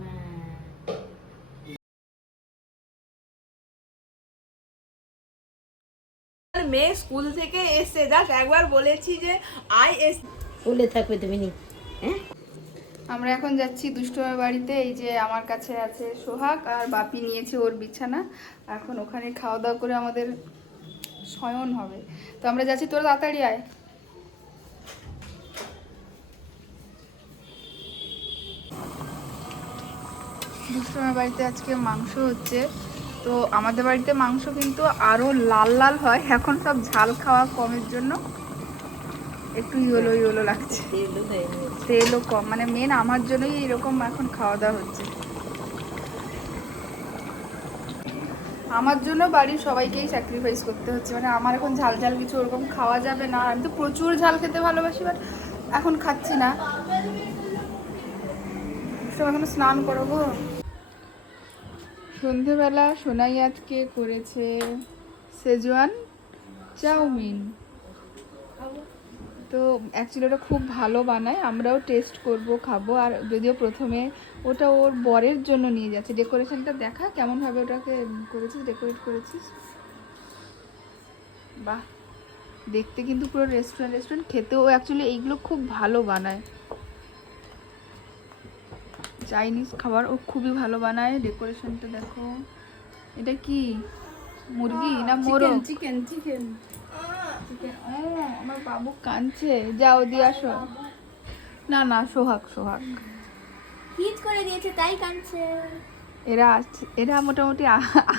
মা মেয়ে স্কুল থেকে এসে জাস্ট একবার বলেছি যে আই এস ফুলে থাকবে তুমি নি। হ্যাঁ? আমরা এখন যাচ্ছি দুষ্টুমের বাড়িতে। এই যে আমার কাছে আছে সোহাগ আর বাপি নিয়েছে ওর বিছানা। এখন ওখানে খাওয়া দাওয়া করে আমাদের শয়ন হবে। তো আমরা যাচ্ছি তোরা তাড়াতাড়ি আয়। দুষ্টুমের বাড়িতে আজকে মাংস হচ্ছে। তো আমাদের বাড়িতে মাংস কিন্তু আরও লাল লাল হয়। এখন সব ঝাল খাওয়া কমের জন্য একটু ইয়েলো ইয়েলো লাগছে। তেলও কম। মানে মেন আমার জন্যই এরকম এখন খাওয়া দাওয়া হচ্ছে। আমার জন্য বাড়ির সবাইকেই স্যাক্রিফাইস করতে হচ্ছে। মানে আমার এখন ঝাল ঝাল কিছু ওরকম খাওয়া যাবে না। আমি তো প্রচুর ঝাল খেতে ভালোবাসি বাট এখন খাচ্ছি না। এখন স্নান করব। সন্ধেবেলা সোনাই আজকে করেছে সেজওয়ান চাউমিন। তো অ্যাকচুয়ালি ওটা খুব ভালো বানায়, আমরাও টেস্ট করব, খাব, আর যদিও প্রথমে ওটা ওর বরের জন্য নিয়ে যাচ্ছে। ডেকোরেশনটা দেখা কেমনভাবে ওটাকে করেছিস ডেকোরেট করেছিস? বাহ, দেখতে কিন্তু পুরো রেস্টুরেন্ট রেস্টুরেন্ট খেতেও অ্যাকচুয়ালি এইগুলো খুব ভালো বানায়। চাইনিজ খাবার ও খুবই ভালো বানায়। ডেকোরেশনটা দেখো। এটা কি? মুরগি না মোরগ? চিকেন চিকেন ও আমার বাবু কাঁদছে। যাও দিয়ে আসো। না না সোহাগ সোহাগ। হিট করে দিয়েছে তাই কাঁদছে। এরা আছে এরা মোটামুটি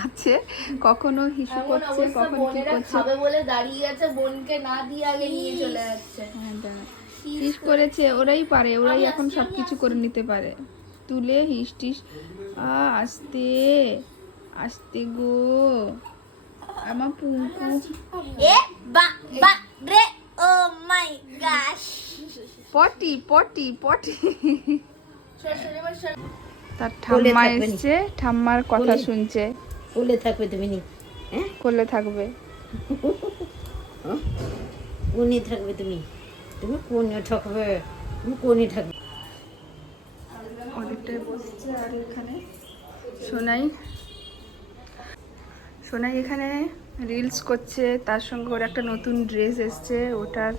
আছে। কখনো হিসু করছে কখনো কি করছে। খাবে বলে দাঁড়িয়ে আছে বোনকে না দিয়ে আগে নিয়ে চলে যাচ্ছে। হ্যাঁ, করেছে ওরাই পারে ওরাই এখন সব কিছু করে নিতে পারে। তুলে হিস টিস আ আস্তে আস্তে গো। আমার পুঙ্কু। এ বা বা রে ও my gosh. Potty potty potty. তার ঠাম্মা এসছে ঠাম্মার কথা শুনছে। কোলে থাকবে তুমি নি হ্যাঁ? করলে থাকবে। কোনে থাকবে তুমি? তুমি কোনে থাকবে? তুমি কোনে থাকবে অনেকটাই বসছে আর এখানে সোনাই। সোনাই এখানে রিলস করছে তার সঙ্গে ওর একটা নতুন ড্রেস এসছে ওটার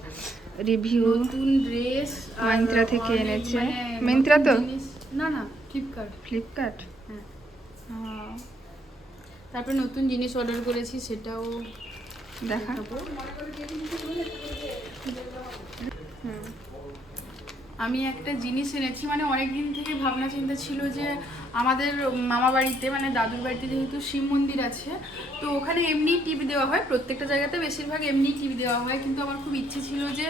রিভিউ নতুন ড্রেস মাইন্ত্রা থেকে এনেছে। মিন্ত্রা তো? না না ফ্লিপকার্ট ফ্লিপকার্ট হ্যাঁ। তারপরে নতুন জিনিস অর্ডার করেছি সেটাও দেখা। আমি একটা জিনিস এনেছি মানে অনেক দিন থেকে ভাবনা চিন্তা ছিল যে আমাদের মামা বাড়িতে মানে দাদুর বাড়িতে যেহেতু শিব মন্দির আছে তো ওখানে এমনি টিভি দেওয়া হয় প্রত্যেকটা জায়গাতে বেশিরভাগ এমনি টিভি দেওয়া হয় কিন্তু আমার খুব ইচ্ছে ছিল যে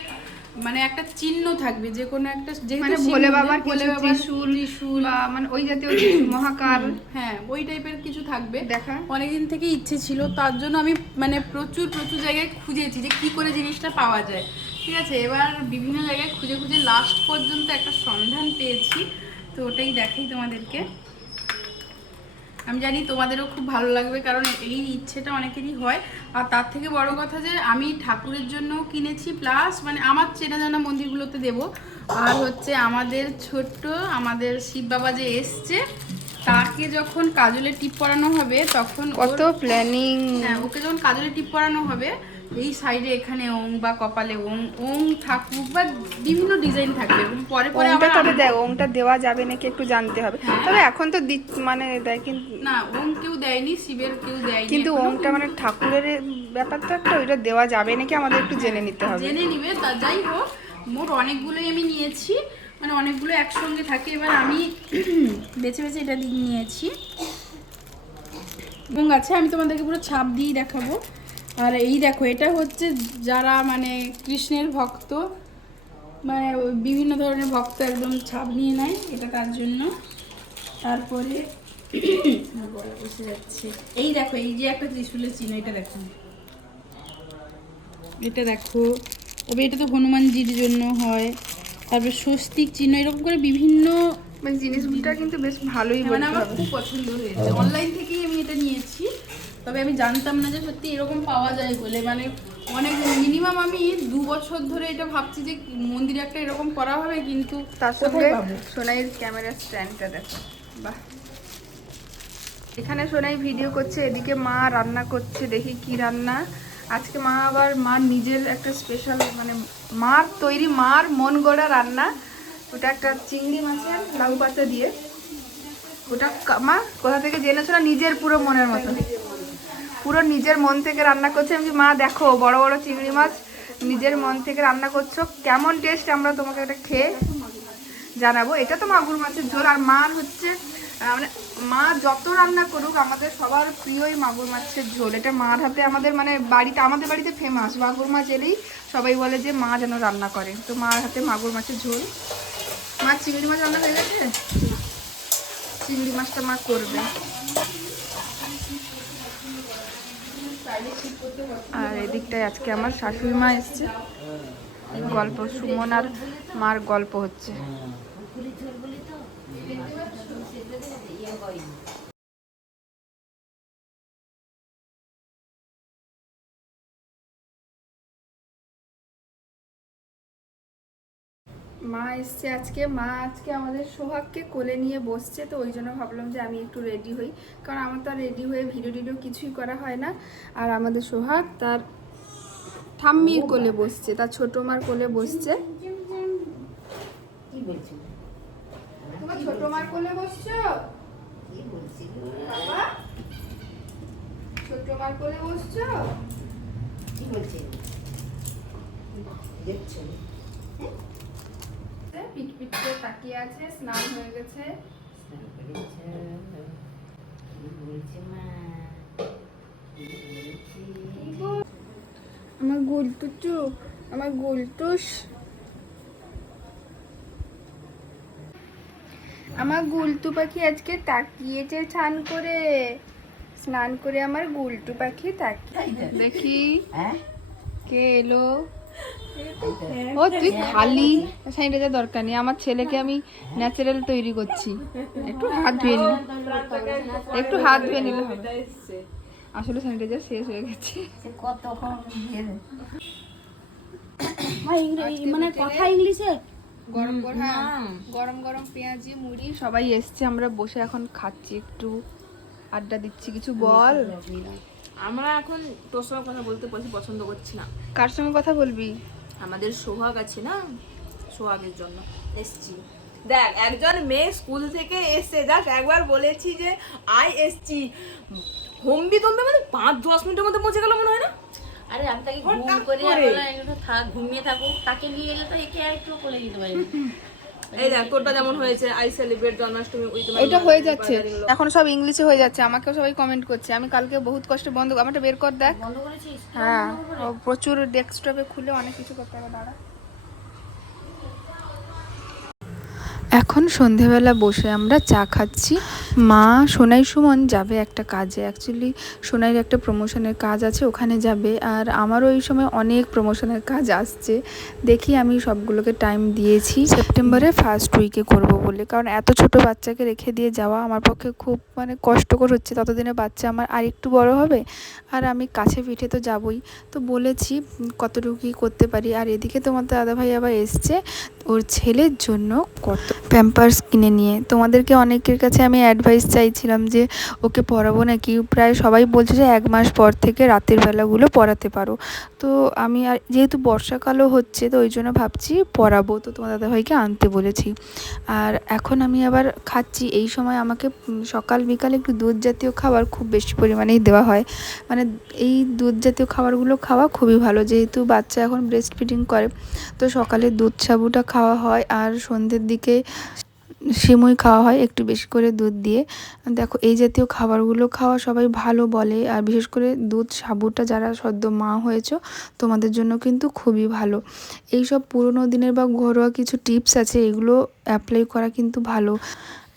মানে একটা চিহ্ন থাকবে যে কোনো একটা মানে ভোলে বাবার ভোলে বাবার ত্রিশূল ত্রিশূল মানে ওই জাতীয় মহাকাল। হ্যাঁ ওই টাইপের কিছু থাকবে। দেখা। অনেকদিন থেকে ইচ্ছে ছিল তার জন্য আমি মানে প্রচুর প্রচুর জায়গায় খুঁজেছি যে কি করে জিনিসটা পাওয়া যায়। ঠিক আছে এবার বিভিন্ন জায়গায় খুঁজে খুঁজে লাস্ট পর্যন্ত একটা সন্ধান পেয়েছি। তো ওটাই দেখাই তোমাদেরকে। আমি জানি তোমাদেরও খুব ভালো লাগবে কারণ এই ইচ্ছেটা অনেকেরই হয়। আর তার থেকে বড় কথা যে আমি ঠাকুরের জন্য কিনেছি প্লাস মানে আমার চেনা জানা মন্দিরগুলোতে দেব। আর হচ্ছে আমাদের ছোট্ট আমাদের শিব বাবা যে এসছে তাকে যখন কাজলে টিপ পরানো হবে তখন কত প্ল্যানিং হ্যাঁ ওকে যখন কাজলে টিপ পরানো হবে এই সাইডে এখানে ওং বা কপালে ওং ওং থাকুক বা বিভিন্ন ডিজাইন থাকবে। এবং পরে পরে আবার তবে দেখ ওংটা দেওয়া যাবে নাকি একটু জানতে হবে। তবে এখন তো মানে দেয় কিন্তু না ওং কেউ দেয়নি শিবের কেউ দেয়নি কিন্তু ওংটা মানে ঠাকুরের ব্যাপার তো একটা ওইটা দেওয়া যাবে নাকি আমাদের একটু জেনে নিতে হবে। জেনে নিবে তা যাই হোক মোট অনেকগুলোই আমি নিয়েছি। মানে অনেকগুলো একসঙ্গে থাকে এবার আমি বেছে বেছে এটা দিয়ে নিয়েছি। এবং আছে আমি তোমাদেরকে পুরো ছাপ দিয়েই দেখাবো। আর এই দেখো এটা হচ্ছে যারা মানে কৃষ্ণের ভক্ত মানে বিভিন্ন ধরনের ভক্ত একদম ছাপ নিয়ে নেয় এটা তার জন্য। তারপরে বসে যাচ্ছে। এই দেখো এই যে একটা ত্রিশুলের চিহ্ন এটা দেখো। এটা দেখো তবে এটা তো হনুমানজির জন্য হয়। তারপরে স্বস্তিক চিহ্ন এরকম করে বিভিন্ন মানে জিনিসটা কিন্তু বেশ ভালোই মানে আমার খুব পছন্দ হয়েছে। অনলাইন থেকেই আমি এটা নিয়েছি তবে আমি জানতাম না যে সত্যি এরকম পাওয়া যায় বলে। মানে অনেক মিনিমাম আমি দু বছর ধরে এটা ভাবছি যে মন্দিরে একটা এরকম করা হবে কিন্তু তার সঙ্গে সোনাইয়ের ক্যামেরা স্ট্যান্ডটা দেখো। বাহ। এখানে সোনাই ভিডিও করছে এদিকে মা রান্না করছে দেখি কি রান্না। আজকে মা আবার মার নিজের একটা স্পেশাল মানে মার তৈরি মার মন গড়া রান্না। ওটা একটা চিংড়ি মাছের লাউ পাতা দিয়ে। ওটা মা কোথা থেকে জেনেছো না? নিজের পুরো মনের মতো। পুরো নিজের মন থেকে রান্না করছে। আমি মা, দেখো, বড় বড় চিংড়ি মাছ নিজের মন থেকে রান্না করছ। কেমন টেস্ট আমরা তোমাকে এটা খেয়ে জানাব? এটা তো মাগুর মাছের ঝোল। আর মার হচ্ছে মানে মা যত রান্না করুক, আমাদের সবার প্রিয়ই মাগুর মাছের ঝোল। এটা মার হাতে আমাদের মানে বাড়িতে, আমাদের বাড়িতে ফেমাস মাগুর মাছ এলেই সবাই বলে যে মা যেন রান্না করে। তো মার হাতে মাগুর মাছের ঝোল। মা, চিংড়ি মাছ রান্না হয়ে গেছে? চিংড়ি মাছটা মা করবে। আর এদিকটায় আজকে আমার শাশুড়ি মা এসছে। গল্প সুমন আর মার গল্প হচ্ছে। মা এসছে আজকে। মা আজকে আমাদের সোহাগকে কোলে নিয়ে বসছে তো ওই জন্য ভাবলাম যে আমি একটু রেডি হই। কারণ আমার তো রেডি হয়ে ভিডিও টিডিও কিছুই করা হয় না। আর আমাদের সোহাগ তার ঠাম্মির কোলে বসছে তার ছোট মার কোলে বসছে। কি বলছি? তোমার ছোট মার কোলে বসছো? কি বলছি? বাবা ছোট মার কোলে বসছো? কি বলছি? দেখছ? পিট পিট করে তাকিয়ে আছে স্নান হয়ে গেছে। স্নান করেছ কি বলছে মা আমার গুলটুচু আমার গুলটুস। আমার গুলটু পাখি আজকে তাকিয়েছে স্নান করে। স্নান করে আমার গুলটু পাখি তাকিয়ে দেখি। হ্যাঁ? কে এলো? ও তুই খালি স্যানিটাইজার দরকার নেই। আমার ছেলেকে আমি ন্যাচারাল তৈরি করছি। একটু হাত ধুয়ে নিল একটু হাত ধুয়ে নিলে হবে। আসলে স্যানিটাইজার শেষ হয়ে গেছে। মানে কথা ইংলিশে? গরম গরম হ্যাঁ, গরম গরম পেঁয়াজি মুড়ি সবাই এসছে। আমরা বসে এখন খাচ্ছি একটু। আড্ডা দিচ্ছি। কিছু বল। আমরা এখন তোর সঙ্গে কথা বলতে বেশি পছন্দ করছি না। কার সঙ্গে কথা বলবি? আমাদের সোহাগ আছে না? সোহাগের জন্য। এসছি। দেখ একজন মেয়ে স্কুল থেকে এসছে জাস্ট একবার বলেছি যে আই এসছি। হম্বি তম্বি মানে পাঁচ দশ মিনিটের মধ্যে পৌঁছে গেল মনে হয় না? আরে আমি তাকে ঘুম করে। থাক ঘুমিয়ে থাকুক। তাকে নিয়ে এলে তো একে আর একটু কোলে নিতে পারি এই দেখ তোরটা যেমন হয়েছে আই সেলিব্রেট জন্মাষ্টমী উইথ এটা হয়ে যাচ্ছে। এখন সব ইংলিশে হয়ে যাচ্ছে আমাকেও সবাই কমেন্ট করছে। আমি কালকে বহুত কষ্টে বন্ধ আমারটা বের কর দেখ। বন্ধ করেছিস? হ্যাঁ প্রচুর ডেস্কটপে খুলে অনেক কিছু করতে হবে দাঁড়া। এখন সন্ধেবেলা বসে আমরা চা খাচ্ছি। মা সোনাই সুমন যাবে একটা কাজে। অ্যাকচুয়ালি সোনাইয়ের একটা প্রমোশনের কাজ আছে, ওখানে যাবে। আর আমারও এই সময় অনেক প্রমোশনের কাজ আসছে। দেখি আমি সবগুলোকে টাইম দিয়েছি। সেপ্টেম্বরে ফার্স্ট উইকে করব বলে। কারণ এত ছোট বাচ্চাকে রেখে দিয়ে যাওয়া আমার পক্ষে খুব মানে কষ্টকর হচ্ছে। ততদিনে বাচ্চা আমার আর একটু বড় হবে, আর আমি কাছে পিঠে তো যাবই। তো বলেছি কতটুকু কী করতে পারি। আর এদিকে তোমার দাদাভাই আবার এসছে ওর ছেলের জন্য কত প্যাম্পার্স কিনে নিয়ে। তোমাদেরকে অনেকের কাছে আমি অ্যাডভাইস চাইছিলাম যে, ওকে পড়াবো নাকি? প্রায় সবাই বলছে যে, এক মাস পর থেকে রাতের বেলাগুলো পড়াতে পারো। তো আমি আর, যেহেতু বর্ষাকালও হচ্ছে, তো ওই জন্য ভাবছি পড়াবো। তো তোমার দাদাভাইকে আনতে বলেছি। আর এখন আমি আবার খাচ্ছি। এই সময় আমাকে সকাল বিকাল একটু দুধ জাতীয় খাবার খুব বেশি পরিমাণেই দেওয়া হয়। মানে এই দুধ জাতীয় খাবারগুলো খাওয়া খুবই ভালো। যেহেতু বাচ্চা এখন ব্রেস্ট ফিডিং করে, তো সকালে দুধ সাবুটা খাওয়া হয়। আর সন্ধ্যের দিকে সিমুই খাওয়া হয় একটু বেশি করে দুধ দিয়ে। দেখো এই জাতীয় খাবারগুলো খাওয়া সবাই ভালো বলে আর বিশেষ করে দুধ সাবুটা যারা সদ্য মা হয়েছো তোমাদের জন্য কিন্তু খুবই ভালো। এই সব পুরোনো দিনের বা ঘরোয়া কিছু টিপস আছে এগুলো অ্যাপ্লাই করা কিন্তু ভালো।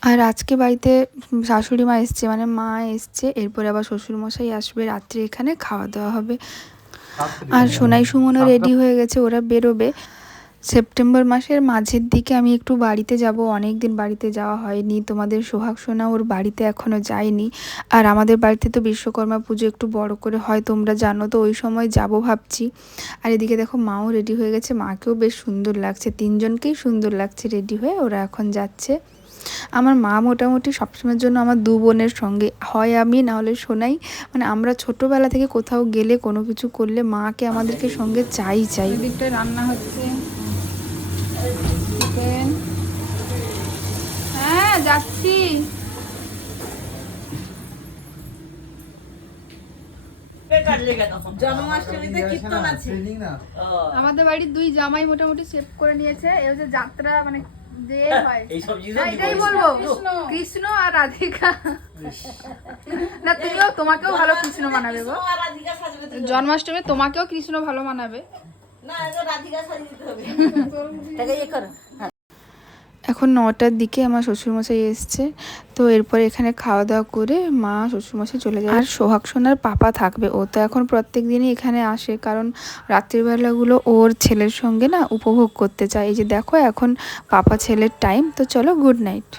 আর আজকে বাড়িতে শাশুড়ি মা এসছে মানে মা এসছে এরপরে আবার শ্বশুরমশাই আসবে রাত্রে এখানে খাওয়া দাওয়া হবে। আর সোনাই সুমনও রেডি হয়ে গেছে ওরা বেরোবে। সেপ্টেম্বর মাসের মাঝের দিকে আমি একটু বাড়িতে যাব। অনেক দিন বাড়িতে যাওয়া হয়নি। তোমাদের সোহাগ সোনা ওর বাড়িতে এখনও যায়নি। আর আমাদের বাড়িতে তো বিশ্বকর্মা পুজো একটু বড় করে হয়, তোমরা জানো তো, ওই সময় যাব ভাবছি। আর এদিকে দেখো মাও রেডি হয়ে গেছে। মাকেও বেশ সুন্দর লাগছে। তিনজনকেই সুন্দর লাগছে রেডি হয়ে, ওরা এখন যাচ্ছে। আমার মা মোটামুটি সবসময়ের জন্য আমার দু বোনের সঙ্গে। হয় আমি, না হলে সোনাই। মানে আমরা ছোটোবেলা থেকে কোথাও গেলে কোনো কিছু করলে মাকে আমাদেরকে সঙ্গে চাই চাই। দিকটা রান্না হচ্ছে চিকেন হ্যাঁ যাচ্ছি। আমাদের বাড়ির দুই জামাই মোটামুটি সেভ করে নিয়েছে। এই হচ্ছে যাত্রা মানে যে হয়। এটাই বলব। কৃষ্ণ। আর রাধিকা। না তুমিও তোমাকেও ভালো কৃষ্ণ মানাবে গো। জন্মাষ্টমী তোমাকেও কৃষ্ণ ভালো মানাবে। না রাধিকা সাজিয়ে দিতে হবে। তাকে করো। এখন নটার দিকে আমার শ্বশুরমশাই এসছে। তো এরপর এখানে খাওয়া দাওয়া করে মা শ্বশুরমশাই চলে যায় আর সোহাগ সোনার পাপা থাকবে। ও তো এখন প্রত্যেক দিনই এখানে আসে। কারণ রাত্রিবেলাগুলো ওর ছেলের সঙ্গে না উপভোগ করতে চায়। এই যে দেখো এখন পাপা ছেলের টাইম তো চলো গুড নাইট